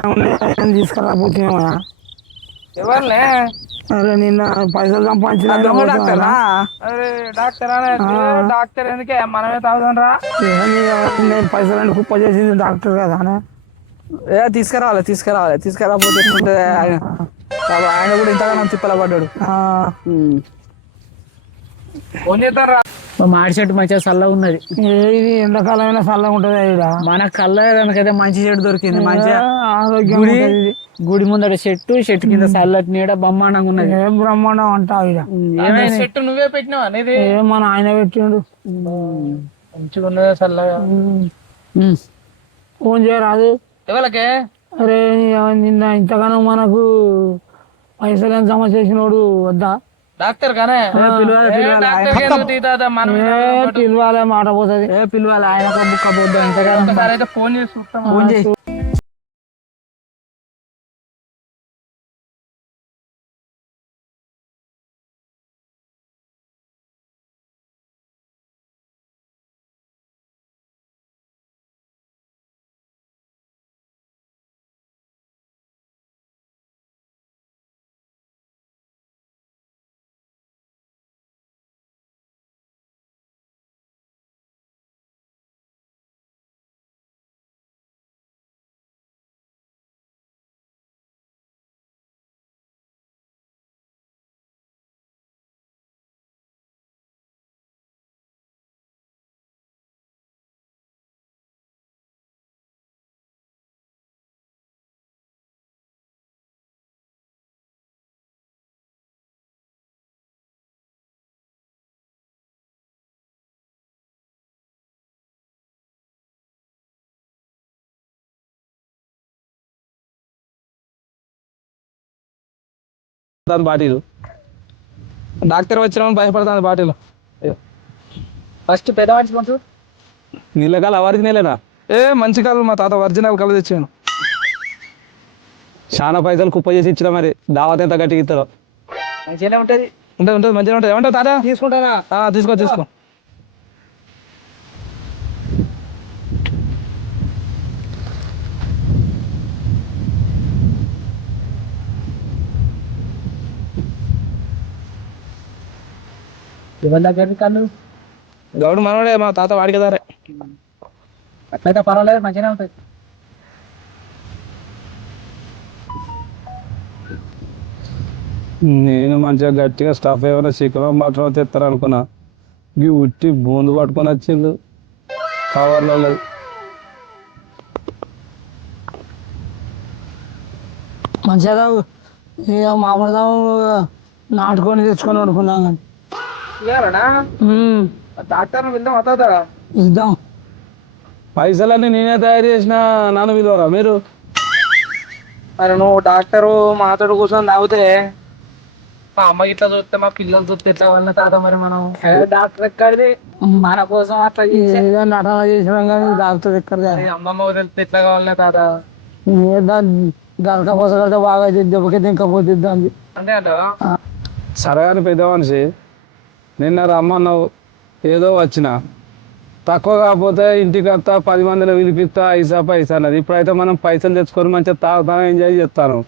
తీసుకురాకపోతున్నామా? ఎవరిలే? అరే నిన్న పైసలు సంపాదించిన డాక్టరా? అరే డాక్టర్ డాక్టర్ ఎందుకే మనమే తాగుదాం రా. నేను పైసలు కుప్ప చేసింది డాక్టర్ కదా. తీసుకురాపోతే ఆయన కూడా ఇంతగానో తిప్పల పడ్డాడు. ఫోన్ చేస్తారా? మాడి చెట్టు మంచిగా చల్లగా ఉన్నది. ఇది ఎండాకాలం అయినా చల్లగా ఉంటది. మన కళ్ళ కనుకైతే మంచి చెట్టు దొరికింది. మంచిగా ఆరోగ్యం గుడి ముందర చెట్టు కింద చల్లటి నీడ బ్రహ్మాండంగా ఉన్నది. ఏం బ్రహ్మాండం అంటావు? చెట్టు నువ్వే పెట్టినావా అనేది? మన ఆయన పెట్టిండు. మంచిగా ఉన్నది చల్లగా. ఫోన్ చేయరాదు ఎవరికే? అరే నిన్న ఇంతగానో మనకు పైసలు ఎంత జమ చేసినోడు వద్దా? డాక్టర్ కానీ పిలవాలి, మాట పోతుంది. పిలవాలి, ఆయన బుక్క పోద్దాం. ఇంతగా ఫోన్ చేసి ఫోన్ చేసి బాటిల్ డాక్టర్ వచ్చిన భయపడతాను. బాటిల్ ఫస్ట్ పెద్ద మనిషి నీళ్ళ కాలు ఒరిజినలేనా? మంచి కాలు మా తాత ఒరిజినల్ కళ్ళు తెచ్చాను. చాలా పైసలు కుప్ప చేసి ఇచ్చిన. మరి దావత్ ఎంత గట్టిగా ఇస్తారో. మంచిగానే ఉంటది. ఉంటుంది మంచిగా ఉంటుంది. ఏమంటావు తాత? తీసుకుంటారా? తీసుకో. ఎవరి దగ్గర కళ్ళు? గౌడు మనోడే, మా తాత వాడికి దారే. అట్లయితే పర్వాలేదు, మంచిగానే ఉంటుంది. నేను మంచిగా గట్టిగా స్టఫ్ ఏమైనా చికెన్ మటన్ తెస్తారు అనుకున్నా. ఇవి ఉట్టి బూందు పట్టుకొని వచ్చిండు కవర్లో. మంచిగా మామూలుగా నాటుకొని తెచ్చుకొని వండుకున్నాం. కానీ డాక్టర్ వెళ్దాం అవుతారా? ఇద్దాం. పైసలన్నీ నేనే తయారు చేసిన. నన్ను విలువరా మీరు? మరి నువ్వు డాక్టరు మాతోడు కూర్చొని తాగితే మా అమ్మ ఇట్లా చూస్తే, మా పిల్లలు చూస్తే ఎట్లా వాళ్ళ తాత? మరి మనం డాక్టర్ ఎక్కడిది? మన కోసం అట్లా నటన చేసినాం కానీ డాక్టర్ ఎక్కడ? అమ్మమ్మ వెళ్తే ఎట్లా కావాలనే తాత? గంట పోసగలితే బాగా దెబ్బకి ఇంకపోతే అంతే అంటావా? సరే అని పెద్ద మనిషి, నిన్న రమ్మన్నావు, ఏదో వచ్చిన. తక్కువ కాకపోతే ఇంటికి వస్తా, 10 మందిని పిలిపిస్తా, పైసా అన్నది. ఇప్పుడైతే మనం పైసలు తెచ్చుకొని మంచిగా తాగుతాను, ఎంజాయ్ చేస్తాను.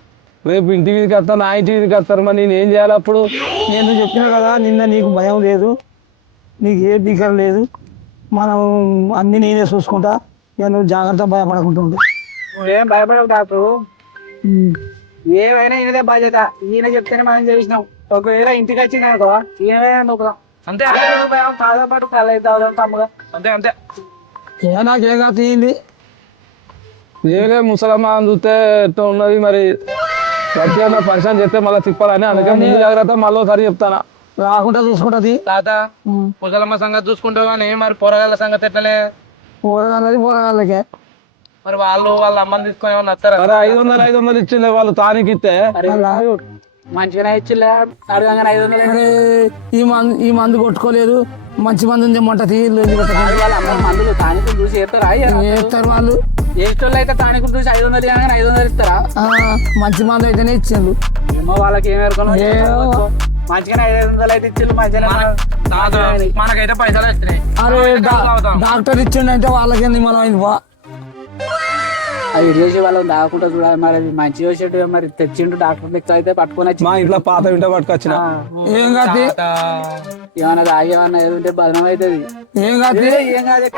రేపు ఇంటి మీదకి వస్తా, నా ఇంటి మీదకి వస్తారు. మరి నేను ఏం చేయాలి అప్పుడు? నేను చెప్పినా కదా నిన్న, నీకు భయం లేదు, నీకు ఏ దిగర లేదు. మనం అన్ని నేనే చూసుకుంటా. నువ్వు జాగ్రత్త, భయపడకుంటుండు. నువ్వేం భయపడవు డాక్టరు. ఏమైనా ఈయనదే బాధ్యత. ఈయన చెప్తేనే మనం చేసినాం. ఒకవేళ ఇంటికి వచ్చింది అనుకో, ఏమైనా నొప్పుదాం. అంతే. తాతో పాటు కళ్ళు అవుతాం తమ్ముగా. అంతే. నాకేగా తీయింది. ఏలే ముసలమ్మ చూస్తే ఎట్లా ఉన్నది. మరి గట్టిగా పరిశ్రమ చేస్తే మళ్ళీ తిప్పాలని, అందుకే ముందు జాగ్రత్త మళ్ళీ ఒకసారి చెప్తానా. రాకుండా చూసుకుంటది తాత. ముసలమ్మ సంగతి చూసుకుంటావు కానీ మరి పోరగాళ్ళ సంగతి ఎట్లలే? పోరగాళ్ళకే మరి వాళ్ళ అమ్మని తీసుకొని ఏమన్నా వస్తారా? 500 ఇచ్చింది వాళ్ళు తానికి ఇస్తే. మంచిగానే ఇచ్చిలే, అడగంగానే 500. ఈ మందు కొట్టుకోలేదు. మంచి మంది తెమ్మంట. మందులు తానికులు చూసి చేస్తారు వాళ్ళు. ఏటోళ్ళు అయితే తానికులు చూసి 500 కానీ 500 ఇస్తారా? మంచి మంది అయితేనే ఇచ్చిండు. ఏమో వాళ్ళకి ఏం ఎరుకో. మంచిగానే 500 అయితే ఇచ్చిండు. మనకైతే పైసలు వస్తున్నాయి. అరే డాక్టర్ ఇచ్చిండు అంటే వాళ్ళకి మనం అయింది. అది ఇరిగేసి వాళ్ళని దాకుండా చూడాలి మరి అది మంచి వచ్చేట్టు మరి తెచ్చిండు డాక్టర్ లెక్క అయితే పట్టుకొని వచ్చి మా ఇంట్లో పాత వింట పట్టుకొచ్చిన ఏం కాదు ఏమన్నా తాగి ఏమన్నా ఏది ఉంటే బదనం అవుతుంది ఏం కాదు ఏం కాదు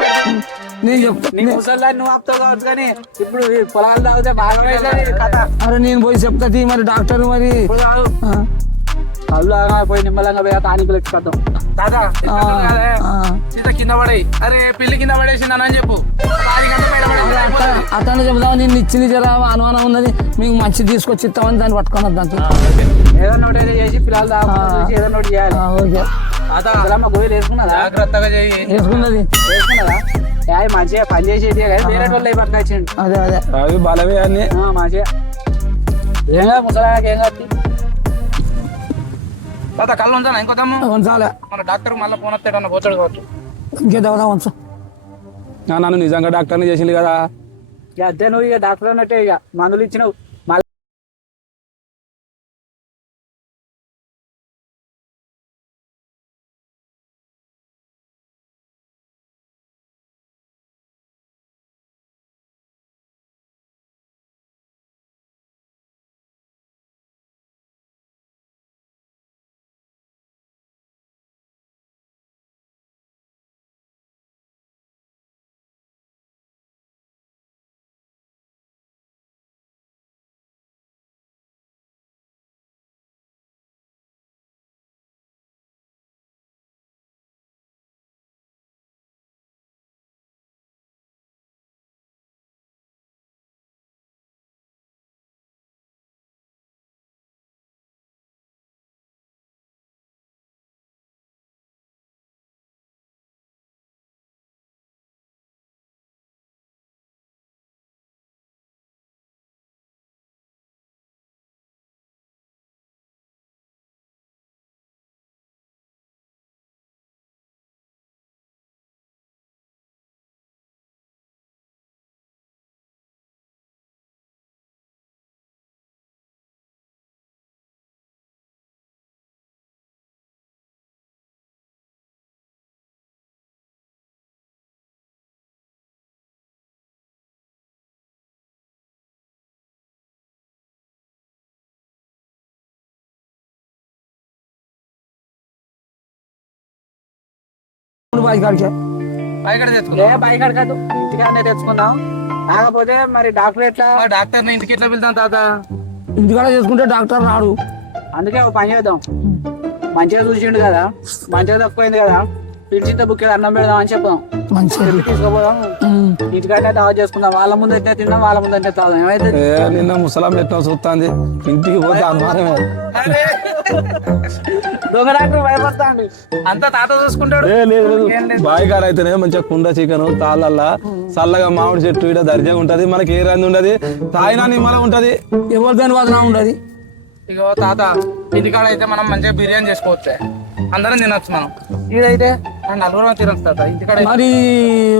నేను చెప్తా నీ ముసలి నువ్వు ఆపుతావు కావచ్చు కానీ ఇప్పుడు ఈ పొలాలు తాగితే బాగా అవుతుంది కథ అరే నేను పోయి చెప్తా మరి డాక్టర్ మరి ఇప్పుడు తాగు. ఆ, కళ్ళు పోయి నిమ్మలంగా పోయి తానికి లెక్కిద్దాం దాదా కింద పడేయి అరే పిల్లి కింద పడేసిందని చెప్పు 10 గంటల బయట పడేసి అతను చెప్తావు నేను ఇచ్చింది జర అనుమానం ఉన్నది మీకు మంచి తీసుకొచ్చి ఇస్తామని దాన్ని పట్టుకున్నది దాంట్లో ఏదన్నా ఒకటి ఏదో చేసి పిల్లలు తాగు ఏదన్నా ఒకటి చేయాలి ఓకే అసలమ్మ గోయలు వేసుకున్నదా జాగ్రత్తగా చేయి వేసుకున్నది వేసుకున్నదా మంచిగా పని చేసేది కానీ వేరే వాళ్ళు పట్టుకొచ్చిండు అదే అదే అవి బలమే అన్ని మంచిగా ఏం కాదు ముసలాకి ఏం కాదు దాదా కళ్ళు ఉంచాను ఇంకోద్దాము ఉంచాలే మన డాక్టర్ మళ్ళీ ఫోన్ వస్తాడన్న పోతాడు కావచ్చు ఇంకే దవదా ఉంచు నన్ను నిజంగా డాక్టర్ని చేసింది కదా ఇక అదే నువ్వు ఇక డాక్టర్ అన్నట్టే ఇక మందులు ఇచ్చినావు మళ్ళీ బాయ్ కాడికే పైకడ తెచ్చుకున్నా బైక్ అడగదు ఇంటికాడనే తెచ్చుకుందాం కాకపోతే మరి డాక్టర్ ఎట్లా డాక్టర్ ని ఇంటికి ఎట్లా వెళ్తాం తాత ఇంటికాడ చేసుకుంటే డాక్టర్ రాడు అందుకే ఒక పని చేద్దాం మంచిగా చూసిండు కదా మంచిగా తక్కువైంది కదా పిలిచితే బుక్ అన్నం పెడదాం అని చెప్దాం మంచిగా తీసుకుపోదాం ఇంటికాడనే దావా చేసుకుందాం వాళ్ళ ముందు అయితే తిందాం వాళ్ళ ముందు అయితే తాగుదాం ఏమైతే నిన్న ముసలాం ఎట్లా చూస్తుంది ఇంటికి పోతే అనుమానమే దొంగ డాక్టర్ భయపడతాండి అంతా తాత చూసుకుంటాడు లేదు బావి కాడ అయితేనే మంచిగా కుండ చికెన్ తాళ్ళల్లా చల్లగా మామిడి చెట్టు ఇక్కడ దర్జాగా ఉంటది మనకి ఏ రంది ఉండదు తాయినా నిమ్మల ఉంటది ఎవరి దాని వదన ఉండదు ఇగో తాత ఇంటికాడ అయితే మనం మంచిగా బిర్యానీ చేసుకోవచ్చు అందరం తినొచ్చు మనం ఇదైతే నలుగురం తినొచ్చు తాత ఇంటికాడ మరి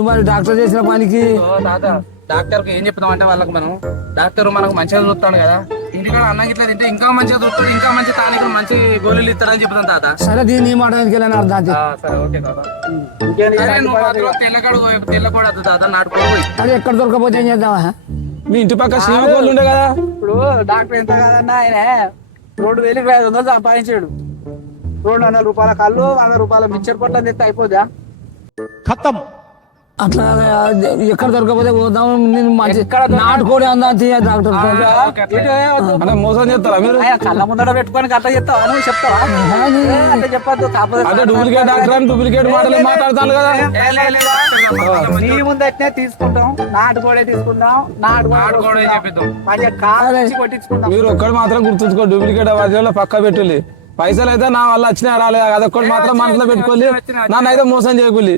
మరి డాక్టర్ చేసిన పనికి ఇగో తాత డాక్టర్ కి ఏం చెప్తాం అంటే వాళ్ళకి మనం డాక్టర్ మనకు మంచిగా చూస్తాడు కదా ఇంటికాడ అన్నం గిట్లా తింటే ఇంకా మంచిగా చూస్తాడు ఇంకా మంచి తానికి మంచి గోళీలు ఇస్తాడని చెప్తాం తాత సరే దీన్ని ఈ మాట ఎందుకు వెళ్ళని అర్థం సరే ఓకే తాత ఇంకేంది సరే నువ్వు మాత్రం తెల్లకూడదు తాత నాటుకోడు అది ఎక్కడ దొరకపోతే ఏం చేద్దామా మీ ఇంటి పక్క శ్రీమకోళ్ళు ఉండే కదా ఇప్పుడు డాక్టర్ ఎంత కాదన్నా ఆయన 2,500 సంపాదించాడు 200 రూపాయల కళ్ళు 100 రూపాయల మిక్చర్ పొట్ల తెస్తే అయిపోదా అట్లా ఎక్కడ దొరకపోతే పోదాం నేను మంచి ఎక్కడ దొరకదు. నాటుకోడి అందా డాక్టర్ అంటే మోసం చేస్తారా మీరు ఆయన కళ్ళ ముందర పెట్టుకొని అట్లా చెప్తావా నువ్వు చెప్తావా అట్లా చెప్పద్దు కాకపోతే అంటే డూప్లికేట్ డాక్టర్ అని డూప్లికేట్ మాటలు మాట్లాడతాను కదా నీ ముందట్నే తీసుకుంటాం నాటుకోడే తీసుకుందాం నాటుకోడే చెప్పిద్దాం మంచిగా కాచి కొట్టించుకుందాం మీరు ఒక్కడు మాత్రం గుర్తుంచుకో డూప్లికేట్ అవాజీలో పక్క పెట్టుల్లి పైసలు అయితే నా వల్ల వచ్చినా రాలేదు అదొక్కటి మాత్రం మనసులో పెట్టుకోవాలి నన్ను అయితే మోసం చేయకూలి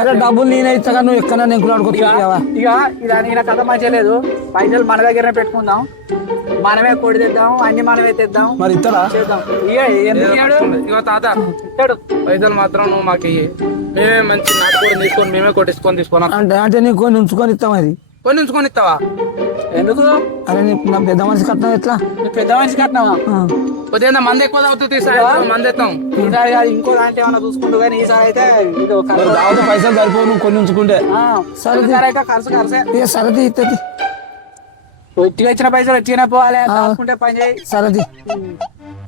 అరే డబ్బులు నేనే ఇస్తాగా నువ్వు ఎక్కడ నేను ఆడుకోవా ఇక ఇలా కథ మంచిగా లేదు పైసలు మన దగ్గరనే పెట్టుకుందాం మనమే కొడి తెద్దాం అన్ని మనమే తెద్దాం మరి ఇస్తారా చేద్దాం ఇక ఎందుకు ఇయ్యడు? ఇగో తాత ఇస్తాడు పైసలు మాత్రం నువ్వు మాకు ఇయ్యి. మేమే మంచి నాటుకోడి తీసుకొని మేమే తీసుకున్నాం అంటే అంటే నీకు కొన్ని ఉంచుకొని ఇస్తాం అది కొన్ని ఉంచుకొని ఇస్తావా ఎందుకు అరే నా పెద్ద మనిషి కట్నం ఎట్లా నువ్వు పెద్ద మనిషి కట్టినావా ఉదయం మంది ఎక్కువ అవుతుంది మంది ఎత్తాం ఈసారి కాదు ఇంకో దాంట్లో ఏమైనా చూసుకుంటూ కానీ ఈసారి అయితే ఇది ఒక రావద్దు పైసలు సరిపోవు నువ్వు కొన్ని ఉంచుకుంటే సరే అయితే ఖర్చు ఖర్చే ఇక సరది ఇస్తుంది వచ్చిగా ఇచ్చిన పైసలు వచ్చినా పోవాలి దాచుకుంటే పని చేయి. సరేది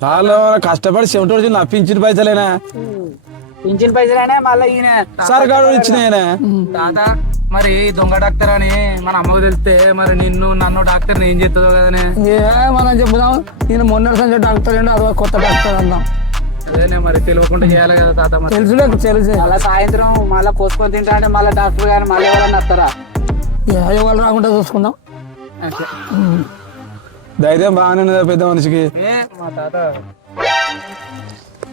వాళ్ళు కష్టపడి చెమటోడి నప్పించిన పైసలేనా పింఛన్ పైసలైనా మళ్ళీ ఈయన సరకాడు ఇచ్చినాయనా తాత మరి దొంగ డాక్టర్ అని మన అమ్మకు తెలిస్తే మరి నిన్ను నన్ను డాక్టర్ ఏం చేస్తుందో కదనే. మనం చెప్పుదాం. నేను మొన్న సంజయ్ డాక్టర్ ఏంటో అదో కొత్త డాక్టర్ అందాం. అదేనే మరి తెలియకుండా చేయాలి కదా తాత. మరి తెలుసులే తెలుసు. మళ్ళీ సాయంత్రం మళ్ళీ పోసుకొని తింటా అంటే మళ్ళీ డాక్టర్ గారు మళ్ళీ ఎవరన్నా వస్తారా? వాళ్ళు రాకుండా చూసుకుందాం. ధైర్యం బాగానే ఉన్నదా పెద్ద మనిషికి. మా తాత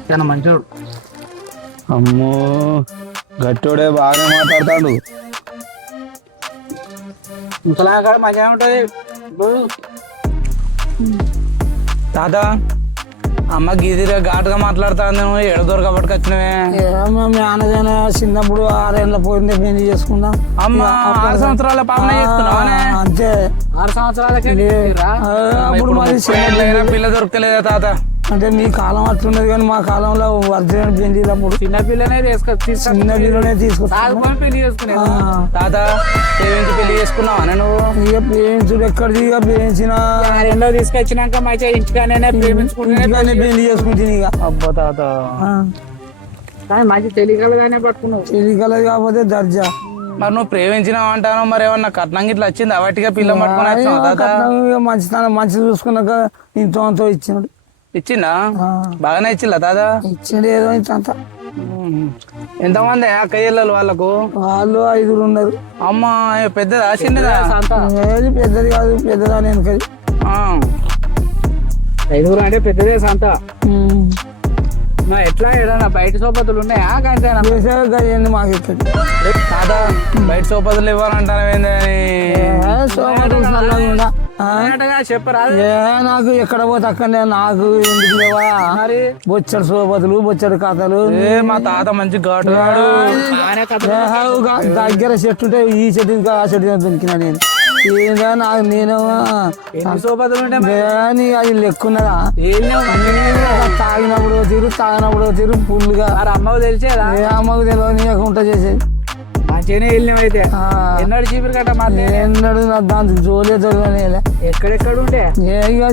చాలా మంచోడు. అమ్మో గట్టోడే బాగానే మాట్లాడతాడు. ముసలా కాడ మంచిగా ఉంటుంది. తాత అమ్మ గీదిగా ఘాటుగా మాట్లాడుతాను. ఎడ దొరకబట్టుకు వచ్చినవే. మేనదైనా చిన్నప్పుడు 6 ఏళ్ళ పోయిందే పెళ్లి చేసుకుందాం. అమ్మ 6 సంవత్సరాల పాలన చేసుకున్నావా? అంతే. 6 సంవత్సరాలకే అప్పుడు మరి పిల్ల దొరకలేదా తాత? అంటే మీ కాలం అట్లున్నది కానీ మా కాలంలో వర్జన్ పెళ్లిప్పుడు చిన్న పిల్లనే చిన్న పిల్లనే తీసుకొస్తా. పెళ్లి చేసుకునే తాత ప్రేమించి పెళ్లి చేసుకున్నావా నువ్వు? ఇక ప్రేమించుడు ఎక్కడిది? ఇక ప్రేమించిన రెండో తీసుకొచ్చినాక మంచిగా ఇంటికానే ప్రేమించుకుంటే పెళ్లి చేసుకుంటుంది. ఇక అబ్బా తాత కానీ మంచి తెలియగలగానే పట్టుకున్నావు. తెలియగలది కాకపోతే దర్జా. మరి నువ్వు ప్రేమించినావు అంటాను. మరి ఏమన్నా కట్నం గిట్లా వచ్చింది వాటిగా పిల్ల పట్టుకొని వచ్చినావు తాత? మంచితనం మంచి చూసుకున్నాక ఇంతో ఇచ్చినాడు. ఇచ్చిందా? బాగానే ఇచ్చిందా తాత? ఇచ్చిండు ఏదో ఇంత. ఎంతమంది అక్క చెల్లెలు వాళ్ళకు? వాళ్ళు 5 ఉన్నారు. అమ్మ పెద్దదా చిన్నదా? ఏది పెద్దది కాదు, పెద్దదా వెనకది. 5 అంటే పెద్దదే సంత. ఎట్లా ఏదన్నా బయట సోపతులు ఉన్నాయా? గంతేనా మాకు ఇక్కడ తాత బయట సోపతులు ఇవ్వాలంటాను చెప్పరా? నాకు ఎక్కడ పోతే అక్కడనే. నాకు ఎందుకు లేవా బొచ్చడు సోపతులు, బొచ్చడు కథలు. మా తాత మంచి ఘాటుగాడు. దగ్గర చెట్టు ఉంటే ఈ చెట్టు ఇంకా ఆ చెట్టు దొరికినా నేను. ఏందా నాకు నేను సోపతులు అని అది లెక్కున్నదా? తాగినప్పుడు తాగినప్పుడు తీరు ఫుల్గా. అమ్మకు తెలిసేదా? అమ్మకు తెలియకుండా చేసేది. మంచిగానే వెళ్ళినాం అయితే. ఎన్నడు చీపురు కట్ట ఎన్నడు దాంతో జోలే జరగనే. ఎక్కడెక్కడ ఉంటే ఇక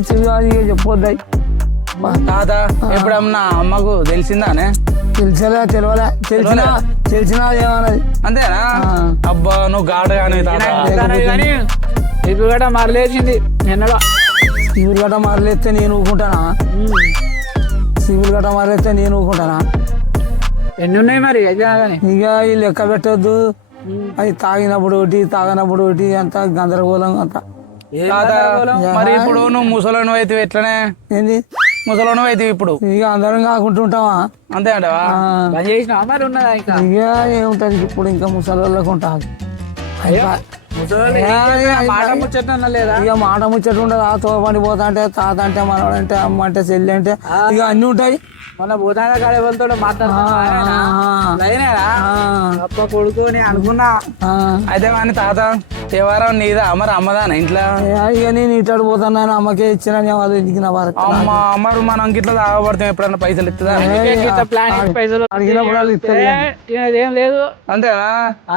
చెప్పొద్దాయి. తాత ఎప్పుడన్నా అమ్మకు తెలిసిందానే? తెలిసేలా తెలియలే. తెలిసినా ఏమన్నది అంతేనా? అబ్బా నువ్వు గాడు కానీ కానీ చీపురు కట్ట మరలేసింది ఎన్నడో. చీపురు గట్ట మరలేస్తే నేను ఊరుకుంటానా? చీపురు గట్ట మరలేస్తే నేను ఊరుకుంటానా? ఎన్ని ఉన్నాయి మరి? కానీ ఇక ఈ లెక్క పెట్టొద్దు. అది తాగినప్పుడు ఒకటి, తాగినప్పుడు ఒకటి, అంత గందరగోళం అంత. మరి ఇప్పుడు నువ్వు ముసలోను అయితే ఎట్లనే? ఏంది ముసలోను అయితే ఇప్పుడు? ఇక అందరం కాకుంటుంటావా? అంతే అంటవా? చేసినా మరి ఉన్నదా ఇంకా? ఇక ఏముంటది ఇప్పుడు ఇంకా ముసలి వాళ్ళకు ఉంటుంది. మాట ముచ్చట లేదా? ఇక మాట ముచ్చట ఉండదు. ఆ తోపండి పోతా అంటే తాత అంటే మనవాడంటే అమ్మ అంటే చెల్లి అంటే ఇక అన్ని ఉంటాయి. మన భూతాన కాడే వెళ్తాడు మాట్లాడుతున్నా కొడుకుని అనుకున్నా. అయితే వాని తాత ఎవరం నీదా మరి అమ్మదానా ఇంట్లో? ఇక నేను ఇటాడు పోతాను అమ్మకే ఇచ్చిన వాళ్ళు ఇంటికి నా వారు. అమ్మ మరి మనం గిట్లా తాగబడతాం ఎప్పుడన్నా పైసలు ఇస్తుందా? పైసలు అడిగినప్పుడు ఇస్తుంది. ఏం లేదు అంతేనా?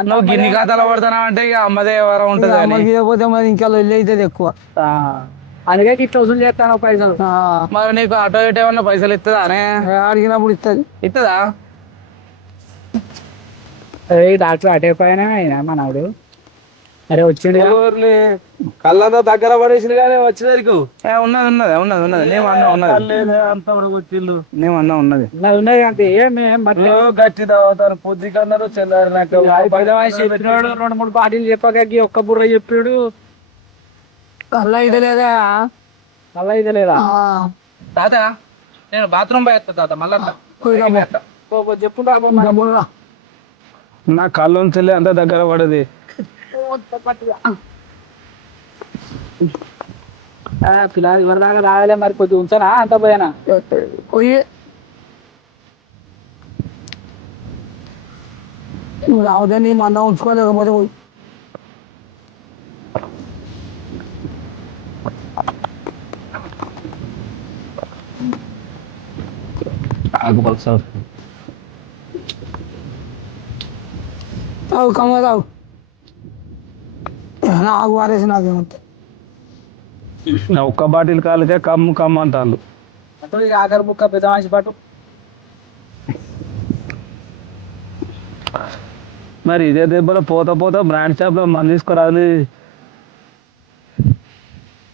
నువ్వు గిన్ని ఖాతాలో పడతానా అంటే ఇక అమ్మదే ఎవరం ఉంటుంది. అమ్మకి ఇవ్వకపోతే మరి ఇంకా వెళ్ళి అవుతుంది ఎక్కువ. అందుకే ఇట్లా వసూలు చేస్తాను పైసలు. మరి నీకు ఆటో ఇటు ఏమన్నా పైసలు ఇస్తుందా? అడిగినప్పుడు ఇస్తుంది. ఇస్తుందా? డాక్టర్ అటే పైన అయినా మనవాడు అరే వచ్చిండు కళ్ళంతా దగ్గర పడేసింది కానీ వచ్చేసరికి ఉన్నది ఉన్నది ఉన్నది ఉన్నది నేమన్నా ఉన్నది అంతవరకు వచ్చిండు. నేమన్నా ఉన్నది ఉన్నది అంతే. గట్టి తాగుతారు పొద్దు కన్నారు చెల్లారు. నాకు 2-3 బాటిల్ చెప్పాక ఒక్క బుర్ర చెప్పాడు. అలా ఇది లేదా? అలా ఇది లేదా? తాత నేను బాత్రూమ్ పోయేస్తా తాత మళ్ళా చెప్పుంటా. నా కళ్ళు చెల్లి అంత దగ్గర పడది. పిల్లలు ఎవరి దాకా రాగలే మరి కొద్దిగా ఉంచానా అంత పోయానా? పోయి రావద్దని మందం ఉంచుకోలేకపోతే పోయి తాగు కమ్మ తాగు. నాకు వారేసి నాకేమంటే ఒక్క బాటిల్ కాలికే కమ్ము కమ్ము అంటారు. అంటే ఇక ఆఖరి బుక్క పెద్ద మనిషి పాటు. మరి ఇదే దెబ్బలో పోతా పోతా బ్రాండ్ షాప్లో మంది తీసుకురాదు.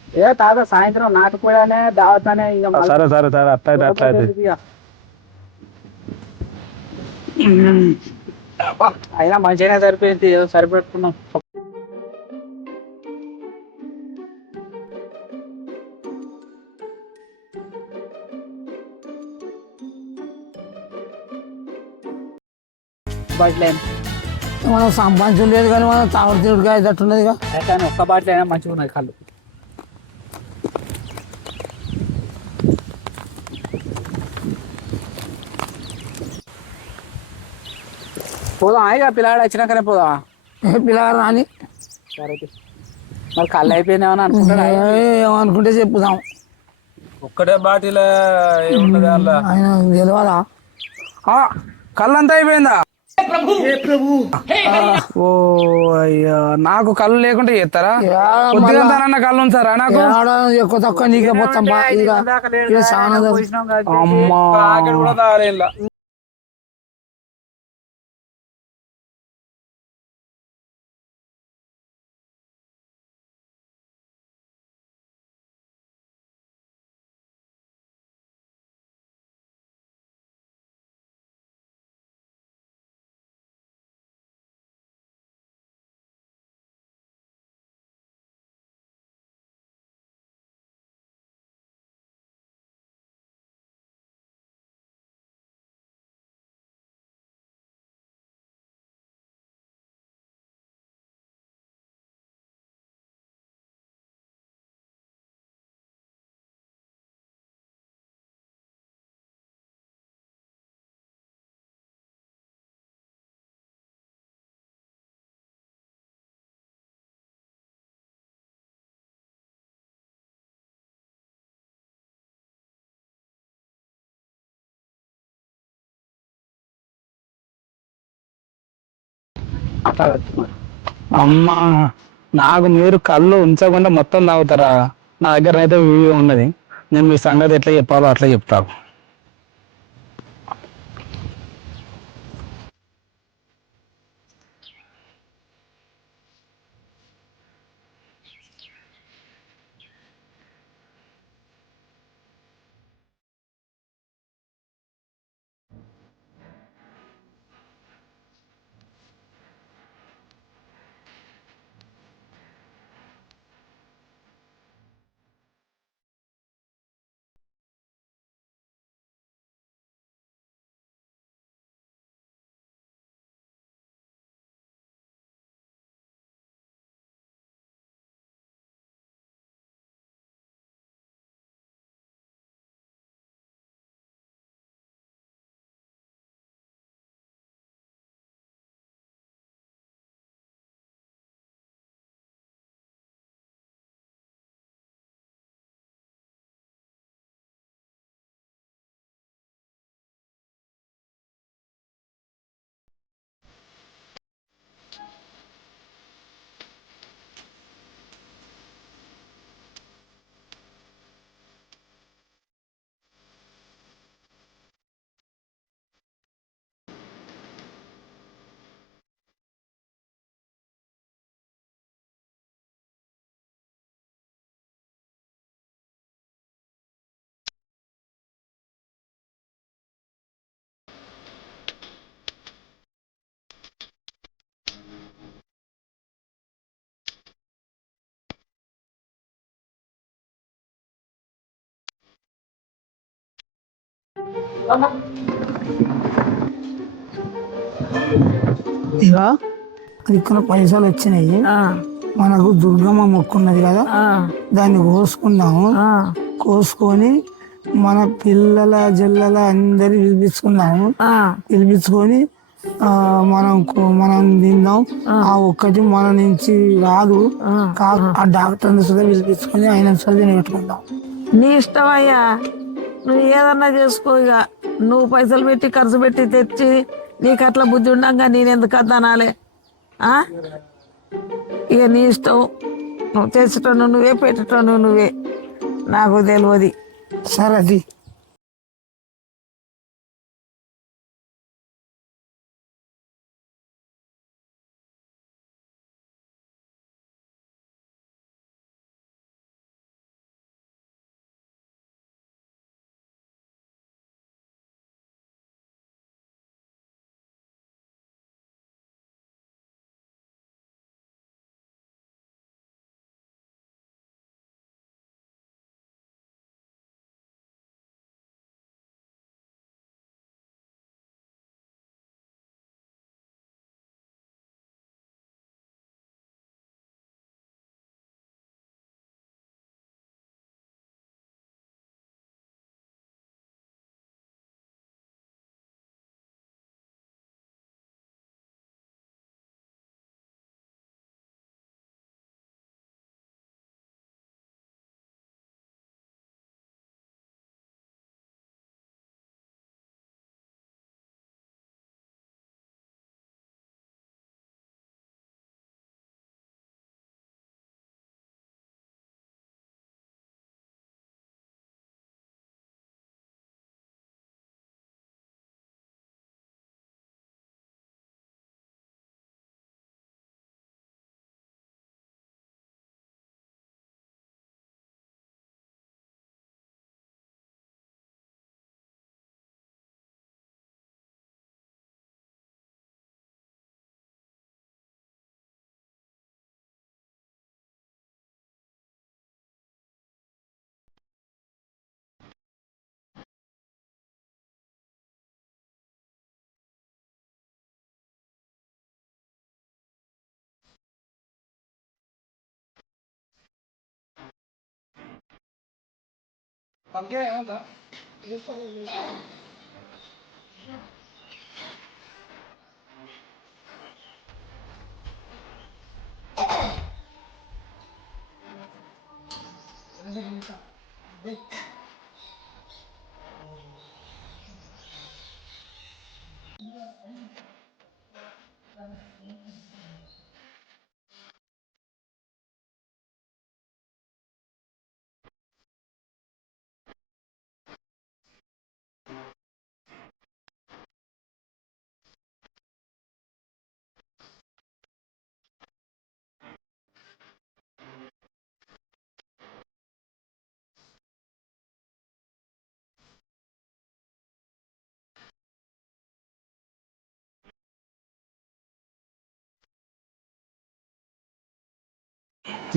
ఏ తాత సాయంత్రం నాటుకోడానే దావతానే ఇక మళ్ళీ సరే సరే సరే అట్లయితే ఇక. అబ్బా, అయినా మంచిగానే సరిపోయింది, ఏదో సరిపెట్టుకున్నాం. బాటిల్ మనం సంపాదించడం లేదు కానీ మనం తాగుడు తిరుగుడుగా అయ్యేటట్టున్నదిగా. కానీ ఒక్క బాటిల్ అయినా మంచిగా ఉన్నాయి కళ్ళు. పోదాం ఇక పిల్లాడు వచ్చినాకనే పోదాం. పిల్లగారు రాని సరే మరి కళ్ళు అయిపోయిందేమని అనుకుంటాడు. ఏమనుకుంటే చెప్పుదాం. ఒక్కటే బాటిల్ ఏమున్నది అలా ఆయన తెలియదా? కళ్ళు అంతా అయిపోయిందా? ఓ అయ్యా, నాకు కళ్ళు లేకుంటే చేస్తారా? కొద్దిగా కళ్ళు ఉంచారా నాకు? ఎక్కువ తక్కువ నీకే పోతాం. అమ్మా అమ్మా, నాకు మీరు కళ్ళు ఉంచకుండా మొత్తం తాగుతారా? నా దగ్గర అయితే వీడియో ఉన్నది. నేను మీ సంగతి ఎట్లా చెప్పాలో అట్లా చెప్తాను. ఇక ఇక్కడ పైసలు వచ్చినాయి. మనకు దుర్గమ్మ మొక్కున్నది కదా, దాన్ని కోసుకున్నాము. కోసుకొని మన పిల్లల జల్లల అందరి పిలిపించుకున్నాము. పిలిపించుకొని మనం తిందాం. ఆ ఒక్కటి మన నుంచి రాదు, ఆ డాక్టర్ని సుధా పిలిపించుకొని ఆయన సుధా పెట్టుకుందాం. నీ ఇష్టం అయ్యా, నువ్వు ఏదన్నా చేసుకో. ఇక నువ్వు పైసలు పెట్టి ఖర్చు పెట్టి తెచ్చి నీకు అట్లా బుద్ధి ఉండగా నేను ఎందుకు అద్దనాలే? ఇక నీ ఇష్టం. నువ్వు తెచ్చేటోను నువ్వే పెట్టేటోను నువ్వే, నాకు తెలియదు. సరే అది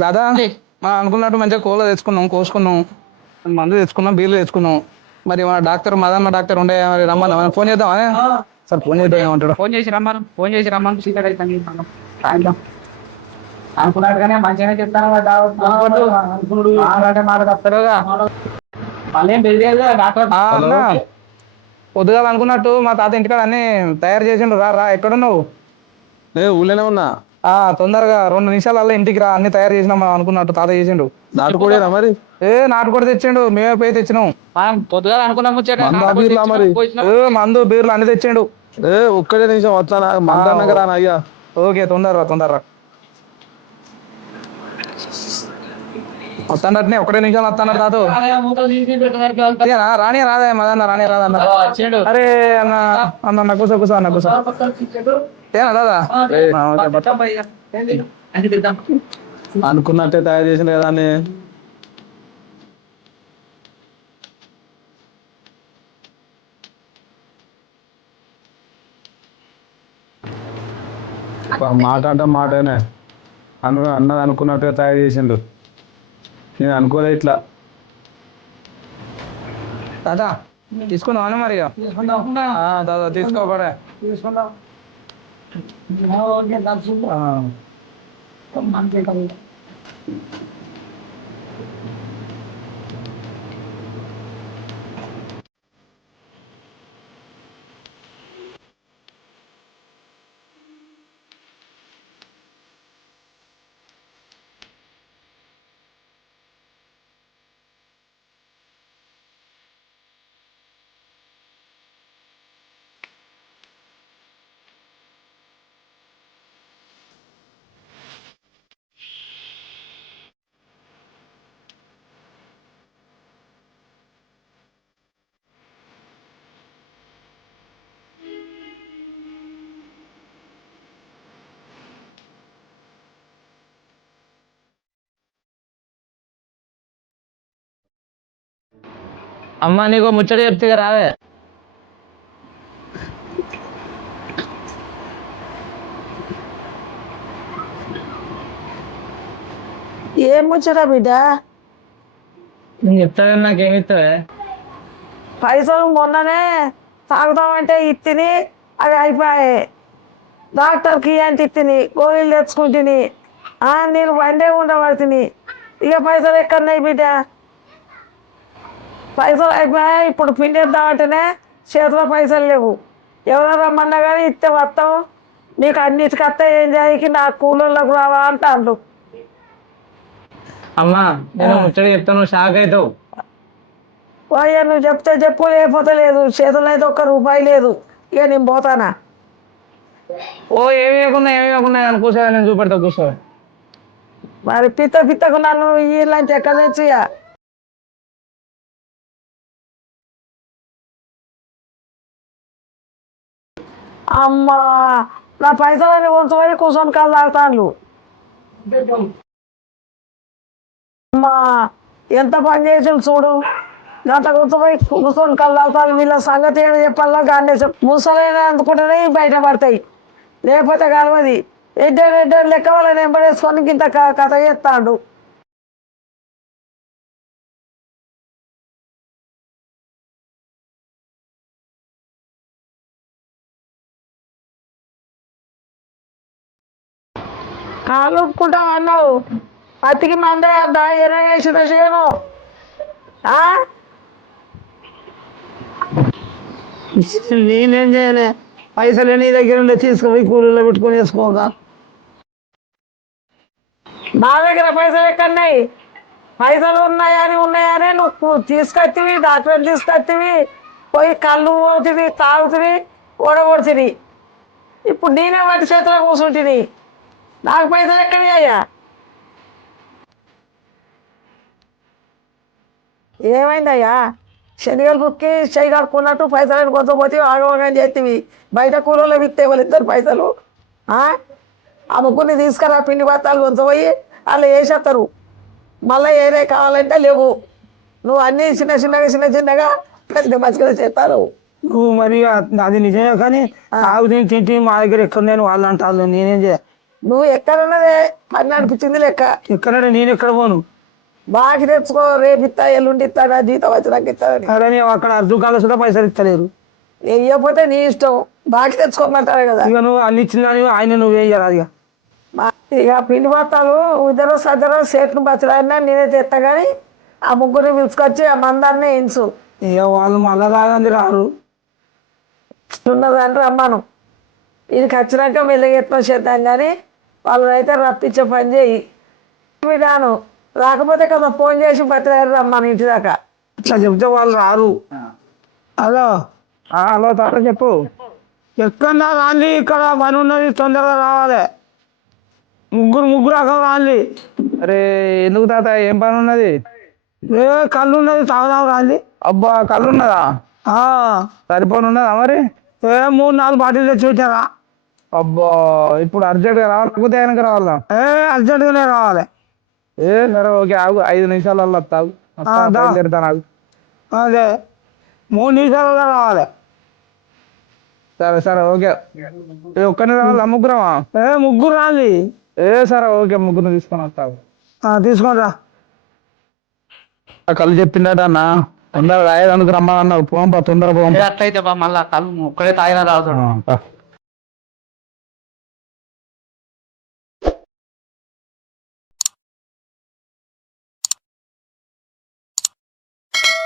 దాదా మనం అనుకున్నట్టు మంచిగా కోళ్ళ తెచ్చుకున్నాం, కోసుకున్నాం, మందు తెచ్చుకున్నాం, బీర్లు తెచ్చుకున్నాం. మరి మన డాక్టర్ మదన్న డాక్టర్ ఉండే మరి రమ్మన్నా మనం ఫోన్ చేద్దాం సార్, ఫోన్ చేద్దాం ఏమంటాడు. ఫోన్ చేసి రమ్మను సీట్ అవుతుంది సాయంత్రం అనుకున్నట్టుగానే మంచిగానే చెప్తాను మాట తప్పరుగా మళ్ళీ ఏం తెలియదు డాక్టర్ పొద్దుగాల అనుకున్నట్టు మా తాత ఇంటికాడ అన్ని తయారు చేసిండు. రా రా ఎక్కడున్నావు? నేను ఊళ్ళోనే ఉన్నా. తొందరగా 2 నిమిషాలలో ఇంటికి రా, అన్ని తయారు చేసినాం మనం అనుకున్నట్టు తాత చేసిండు. నాటుకోడేనా మరి? నాటుకోడి తెచ్చిండు, మేమే పోయి తెచ్చినాం. పొద్దుగాల అనుకున్నాం మరి మందు బీర్లు అన్ని తెచ్చిండు. ఒక్కడే నిమిషం వస్తానా, మందన్నగా రాను అయ్యా. ఓకే తొందరరా తొందరరా వస్తానట్నే, ఒకటే నిమిషాలు వస్తాను తాత. రాని రాదే మదన్న, రాని రాదన్న. అరే అన్న అన్న కూసో కూసో అన్న కూసో. ఏనా దాదా అనుకున్నట్టే తయారు చేసిన కదా అని. మాట అంటే మాటనే అన్నది అనుకున్నట్టుగా తయారు చేసిండు. నేను అనుకోలే ఇట్లా. తాత తీసుకుందాం అన్న మరి దాదా తీసుకోబడే అమ్మ నీకు ముచ్చట చెప్తే రావే. ఏం ముచ్చట బిడ్డ? నేను చెప్తాను, నాకేమి ఇస్తావే? పైసలు మొన్ననే తాగుదామంటే ఇత్తిని, అవి అయిపోయాయి. డాక్టర్కి అంటే ఇత్తిని, గోళీలు తెచ్చుకుంటుని, నేను బండే ఉండబడుతుంది. ఇక పైసలు ఎక్కడున్నాయి బిడ్డ? పైసలు అయిపోయాయి. ఇప్పుడు పిండేద్దామంటేనే చేతిలో పైసలు లేవు. ఎవరో రమ్మన్నా కానీ ఇస్తే వస్తాం, నీకు అన్నిటికి వస్తా ఏం చేయకి నా కూలోళ్ళకు రావా అంటాను. అమ్మా నేను ముచ్చట చెప్తాను, షాక్ అవుతావు. అయ్యా నువ్వు చెప్తే చెప్పు, లేకపోతే లేదు. చేతుల్లో అయితే ఒక్క రూపాయి లేదు. ఇక నేను పోతానా? ఓ ఏమి ఇవ్వకుండా అని కూర్చో, నేను చూపెడతా కూర్చో. మరి పిత్తకు నన్ను ఇలాంటి ఎక్కడ తెచ్చి అమ్మా నా పైసలని కొంచెం కూర్చొని కాళ్ళు తాగుతాను. అమ్మా ఎంత పని చేసి చూడు, గంట కూర్చొని కళ్ళు తాగుతాను. వీళ్ళ సంగతి ఏదో చెప్పాలా గాంధీ ముసలైనా అందుకుంటేనే బయటపడతాయి, లేకపోతే కలవది. ఎడ్డేడు లెక్క వాళ్ళని ఎంబడేసుకొని ఇంత కథ చేస్తాడు. కాలు ఒప్పుకుంటాం అన్నావు, పత్తికి మందే అద్దా ఎరగేసిన చేయను. నేనేం చేయలే, పైసలు నీ దగ్గర ఉండే తీసుకుపోయి కూలీలో పెట్టుకొని వేసుకోగా. నా దగ్గర పైసలు ఎక్కడున్నాయి? పైసలు ఉన్నాయని నువ్వు తీసుకొచ్చివి, డాక్టర్ తీసుకొచ్చివి, పోయి కళ్ళు పోతుంది, తాగుతుంది, ఓడగొడుతుంది. ఇప్పుడు నేనే వాటి చేతిలో కూర్చుంటుంది. నాకు పైసలు ఎక్కడయ్యా? ఏమైందయ్యా? శనిగలు బుక్కి చెయ్యి కడుక్కున్నట్టు పైసలు కొంచెం పోతే ఆగమని చేతివి. బయట కూలలో విత్తే వాళ్ళిద్దరు పైసలు. ఆ ముగ్గురిని తీసుకురా, పిండి బత్తాలు కొంచెం పోయి వాళ్ళు వేసేస్తారు. మళ్ళీ ఏరే కావాలంటే లేవు. నువ్వు అన్నీ చిన్నగా పెద్ద మంచిగా చేస్తారు. నువ్వు మరి అది నిజమే, కానీ తాగు తింటి మా దగ్గర ఎక్కడ నేను వాళ్ళు అంటారు. నేనేం చేయ? నువ్వు ఎక్కడున్నదే పని అనిపించింది లెక్క. ఎక్కడంటే నేను ఎక్కడ పోను. బాకి తెచ్చుకో, రేపు ఇస్తా, ఎల్లుండి ఇస్తా, నా జీతం వచ్చినాక ఇస్తానని. అరే అక్కడ దుకాణాలు కూడా పైసలు ఇస్తలేరు. ఇవ్వకపోతే నీ ఇష్టం, బాకి తెచ్చుకోమంటారు కదా. ఇక నువ్వు అన్ని ఇచ్చిన ఆయన నువ్వేం చేయాలి? ఇక పిండి బత్తాలు ఇద్దరు సద్దరు సేట్ను బచ్చలైనా నేనే తెస్తా. కానీ ఆ ముగ్గురిని పిలుచుకొచ్చి ఆ మందాన్ని వేయించు. ఇక వాళ్ళు మళ్ళా రాదండి రారు. ఉన్నదని రమ్మను. ఇది ఖచ్చితంగా మెల్లగెత్తం చేద్దాం. కానీ వాళ్ళు అయితే రప్పించే పని చేయి. రాను రాకపోతే కదా ఫోన్ చేసి బతిలారు రమ్మను ఇంటి దాకా. ఇట్లా చెప్తే వాళ్ళు రారు. హలో హలో తాత చెప్పు. ఎక్కడన్నా రాండి, ఇక్కడ పని ఉన్నది, తొందరగా రావాలి. ముగ్గురు అక్కడ రాండి. అరే ఎందుకు తాత, ఏం పని ఉన్నది? కళ్ళు ఉన్నది, తాగుదాం రాండి. అబ్బా కళ్ళు ఉన్నదా? సరిపోనున్నదా మరి? 3-4 బాటిల్ తెచ్చి పెట్టారా? అబ్బా ఇప్పుడు అర్జెంట్గా రావాలి, లేకపోతే ఆయనకి రావాలా? అర్జెంటుగానే రావాలి. సరే ఓకే, ఆగు 5 నిమిషాలలో వస్తావు. నాకు అదే 3 నిమిషాలలో రావాలి. సరే ఓకే. ఒక్కనే రావాలా, ముగ్గురమా? ముగ్గురు రాండి. సరే ఓకే, ముగ్గురు తీసుకొని వస్తావు. తీసుకొని రా. కళ్ళు చెప్పిండట అన్న, తొందరగా రాయేదానికి రమ్మన్నావు. పోంపా, తొందర పోంపా. అట్లయితే మళ్ళీ కళ్ళు ఒక్కడే తాగినా రావుతాడు.